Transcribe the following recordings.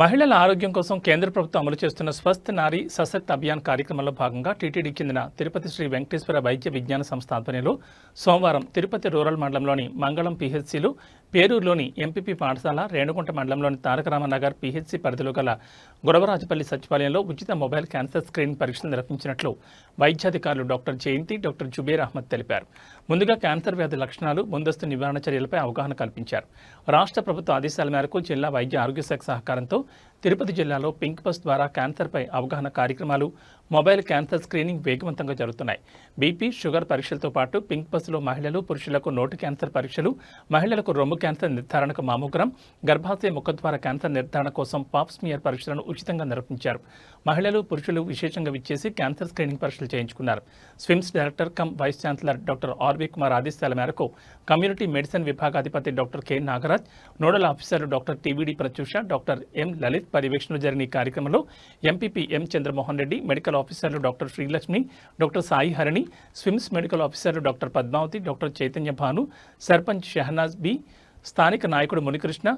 మహిళల ఆరోగ్యం కోసం కేంద్ర ప్రభుత్వం అమలు చేస్తున్న స్వస్థ్ నారీ సశక్త్ అభియాన్ కార్యక్రమంలో భాగంగా టీటీడీ చెందిన తిరుపతి శ్రీ వెంకటేశ్వర వైద్య విజ్ఞాన సంస్థ ఆధ్వర్యంలో సోమవారం తిరుపతి రూరల్ మండలంలోని మంగళం పీహెచ్సిలు, పేరూరులోని ఎంపీపీ పాఠశాల, రేణుగుంట మండలంలోని తారకరామనగర్ పీహెచ్సి పరిధిలో గల గురవరాజపల్లి సచివాలయంలో ఉచిత మొబైల్ క్యాన్సర్ స్క్రీనింగ్ పరీక్షలు నిర్వహించినట్లు వైద్యాధికారులు డాక్టర్ జయంతి, డాక్టర్ జుబేర్ అహ్మద్ తెలిపారు. ముందుగా క్యాన్సర్ వ్యాధి లక్షణాలు, ముందస్తు నివారణ చర్యలపై అవగాహన కల్పించారు. రాష్ట్ర ప్రభుత్వ ఆదేశాల మేరకు జిల్లా వైద్య ఆరోగ్య శాఖ సహకారంతో తిరుపతి జిల్లాలో పింక్ బస్ ద్వారా క్యాన్సర్పై అవగాహన కార్యక్రమాలు, మొబైల్ క్యాన్సర్ స్క్రీనింగ్ వేగవంతంగా జరుగుతున్నాయి. బీపీ, షుగర్ పరీక్షలతో పాటు పింక్ బస్సులో మహిళలు, పురుషులకు నోటి క్యాన్సర్ పరీక్షలు, మహిళలకు రొమ్ము క్యాన్సర్ నిర్ధారణకు మామోగ్రామ్, గర్భాశయ ముఖద్వార క్యాన్సర్ నిర్ధారణ కోసం పాప్స్మియర్ పరీక్షలను ఉచితంగా నిర్వహించారు. మహిళలు, పురుషులు విశేషంగా విచ్చేసి క్యాన్సర్ స్క్రీనింగ్ పరీక్షలు చేయించుకున్నారు. SVIMS director cum vice chancellor doctor RV Kumar ఆదేశాల మేరకు కమ్యూనిటీ మెడిసిన్ విభాగాధిపతి డాక్టర్ కె నాగరాజ్, నోడల్ ఆఫీసర్లు doctor TVD Pratyusha, doctor M Lalith పర్యవేక్షణలో జరిగిన ఈ కార్యక్రమంలో MPP M Chandramohan Reddy, medical ఆఫీసర్లు doctor Srilakshmi, doctor Sai Harani, SVIMS medical ఆఫీసర్లు doctor Padmavathi, doctor Chaitanya Bhanu, sarpanch Shehnaz B, స్థానిక నాయకుడు మునికృష్ణ,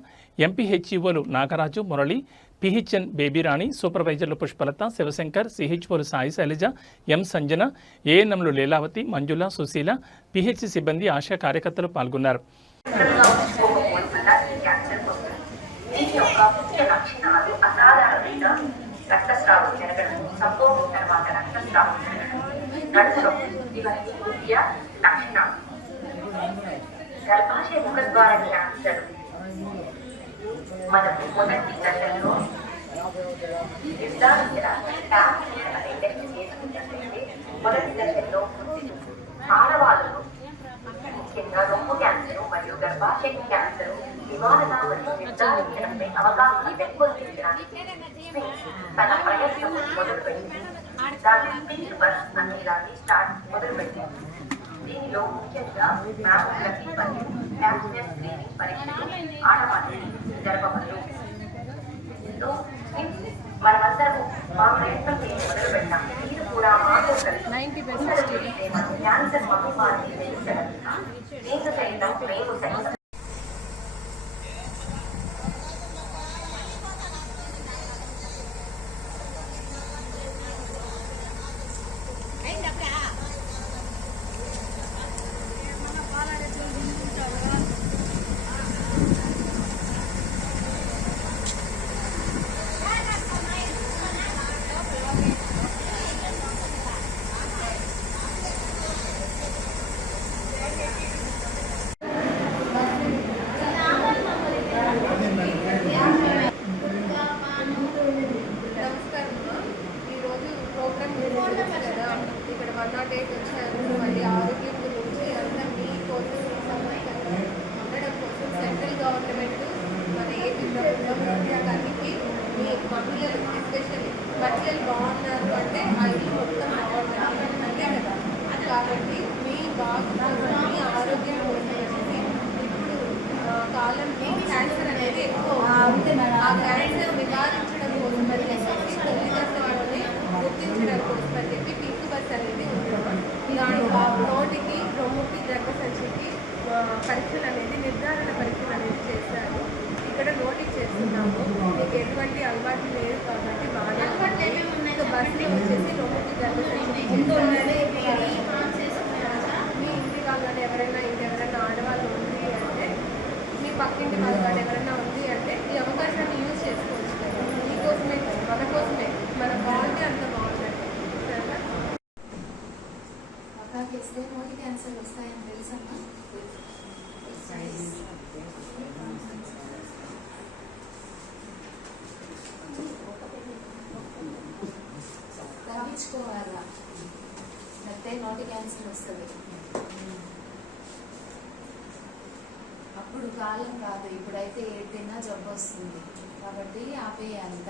ఎంపీహెచ్ఈఓలు నాగరాజు, మురళి, పిహెచ్ఎన్ బేబీరాణి, సూపర్వైజర్లు పుష్పలత, శివశంకర్, సిహెచ్ఓలు సాయి శైలజ, ఎం సంజన, ఏఎన్ఎంలు లీలావతి, మంజుల, సుశీల, పిహెచ్సి సిబ్బంది, ఆశా కార్యకర్తలు పాల్గొన్నారు. రక్తస్రావం జరగడం, సంభోగం తర్వాత రక్తస్రావం జరగడం, నడుచడం ఇవన్నీ ముఖ్య లక్షణాలు. గర్భాశయ ముఖద్వార క్యాన్సర్ మనం మొదటి దశలో నిర్ధారించిన క్యాన్సర్ అనే టెస్ట్ చేసుకున్నట్లయితే మొదటి దశలో ఆడవాళ్ళలో ముఖ్యంగా రొమ్ము క్యాన్సర్ మరియు గర్భాశయ క్యాన్సర్ నివారణ మరియు నిర్ధారించడంపై అవగాహన పెంపొందించడానికి తన ప్రయత్నం మొదలుపెట్టింది. దాని పింక్ బస్ అనే దాన్ని మొదలుపెట్టింది. దీనిలో ముఖ్యంగా మ్యామోగ్రఫీ మరియు క్యాన్సర్ స్క్రీనింగ్ పరీక్షలు ఆడవాళ్ళకి జరపబడదు. దీంతో మనమందరము మా ప్రయత్నం మొదలు పెట్టాం. మీరు కూడా మాతో కలిసి క్యాన్సర్ మహమ్మారిని జయించగలుగుతా. నేను సైతం మేము సైతం ఇక్కడ 108 వచ్చారు. మళ్ళీ ఆరోగ్యం గురించి అంతా మీకోసం ఉండడం కోసం సెంట్రల్ గవర్నమెంట్, మన ఏపీ ప్రభుత్వం అన్నిటికీ మీ మహిళలు ఎస్పెషల్లీ మహిళలు బాగున్నారు అంటే ఆ ఇల్లు మొత్తం బాగుంటుంది అంతే కదా. కాబట్టి మీ మీ ఆరోగ్యం కోసం ఇప్పుడు కాలంలో క్యాన్సర్ అనేది ఎక్కువ ఆ క్యాన్సర్ నివారించడం కోసం తల్లిదండ్రులని గుర్తించడం కోసం అని చెప్పి పింక్ బస్ అనేది ఉంటుంది. దాంట్లో నోటికి, రొమ్ముకి, గర్భసంచికి పరీక్షలు అనేది నిర్ధారణ పరీక్షలు అనేది చేశారు. ఇక్కడ నోటికి చేస్తున్నాము. మీకు ఎటువంటి అలవాటు లేదు కాబట్టి బాగా బస్సులో వచ్చేసి రొమ్ముకి, గర్భసంచికి మీ ఇంటి వాళ్ళని ఎవరైనా ఆడవాళ్ళు ఉంది అంటే, మీ పక్కింటి వాళ్ళ ఎవరైనా ఉంది అంటే ఈ అవకాశాన్ని యూజ్ చేసుకోవచ్చు. మీకోసమే, మన కోసమే, మన బాగుంటే అంత బాగుంటుంది. అక్కాకేస్తే నోటి క్యాన్సర్ వస్తాయని తెలుసమ్మా? తగ్గించుకోవాలా, లేకపోతే నోటి క్యాన్సర్ వస్తుంది. అప్పుడు కాలం కాదు, ఇప్పుడైతే ఏది తిన్నా జబ్బు వస్తుంది. కాబట్టి ఆపేయాలి.